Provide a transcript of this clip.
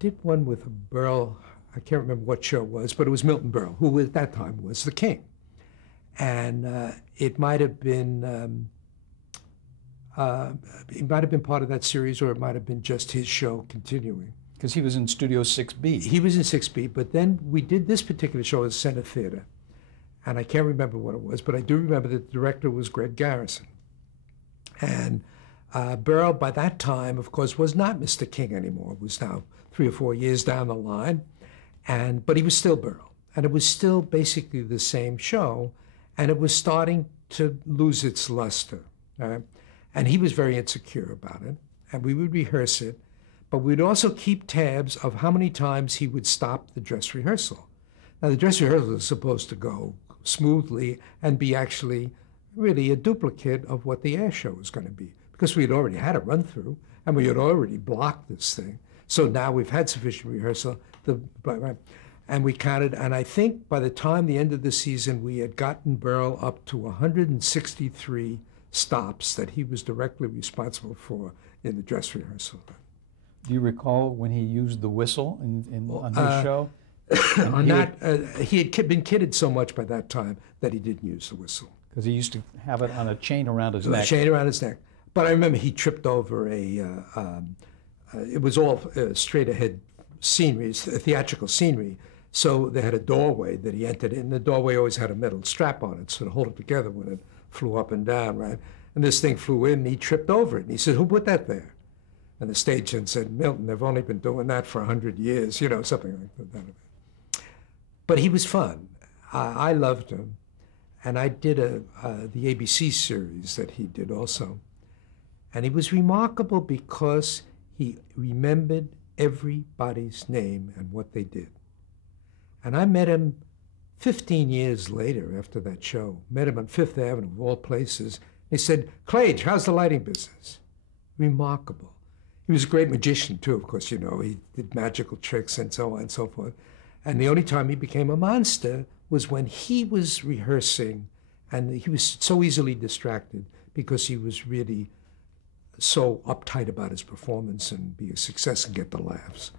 did one with Berle. I can't remember what show it was, but it was Milton Berle, who at that time was the king. And it might have been part of that series, or it might have been just his show continuing. Because he was in Studio 6B. He was in 6B, but then we did this particular show at Center Theater, and I can't remember what it was, but I do remember that the director was Greg Garrison. And Berle, by that time, of course, was not Mr. King anymore. It was now 3 or 4 years down the line, but he was still Berle. And it was still basically the same show, and it was starting to lose its luster. And he was very insecure about it, and we would rehearse it, but we'd also keep tabs of how many times he would stop the dress rehearsal. Now, the dress rehearsal is supposed to go smoothly and be actually really a duplicate of what the air show was going to be, because we had already had a run-through, and we had already blocked this thing. So now we've had sufficient rehearsal, and we counted, and I think by the time the end of the season, we had gotten Berle up to 163 stops that he was directly responsible for in the dress rehearsal. Do you recall when he used the whistle on his show? On that, he had been kidded so much by that time that he didn't use the whistle. Because he used to have it on a chain around his neck. A chain around his neck. But I remember he tripped over it was all straight ahead scenery, theatrical scenery. So they had a doorway that he entered in. The doorway always had a metal strap on it, so to hold it together when it flew up and down, right? And this thing flew in, and he tripped over it. And he said, "Who put that there?" And the stagehand said, "Milton, they've only been doing that for 100 years," you know, something like that. But he was fun. I loved him. And I did the ABC series that he did also. And he was remarkable because he remembered everybody's name and what they did. And I met him 15 years later after that show. Met him on Fifth Avenue, of all places. He said, "Klage, how's the lighting business?" Remarkable. He was a great magician, too, of course, you know. He did magical tricks and so on and so forth. And the only time he became a monster was when he was rehearsing, and he was so easily distracted because he was really so uptight about his performance and be a success and get the laughs.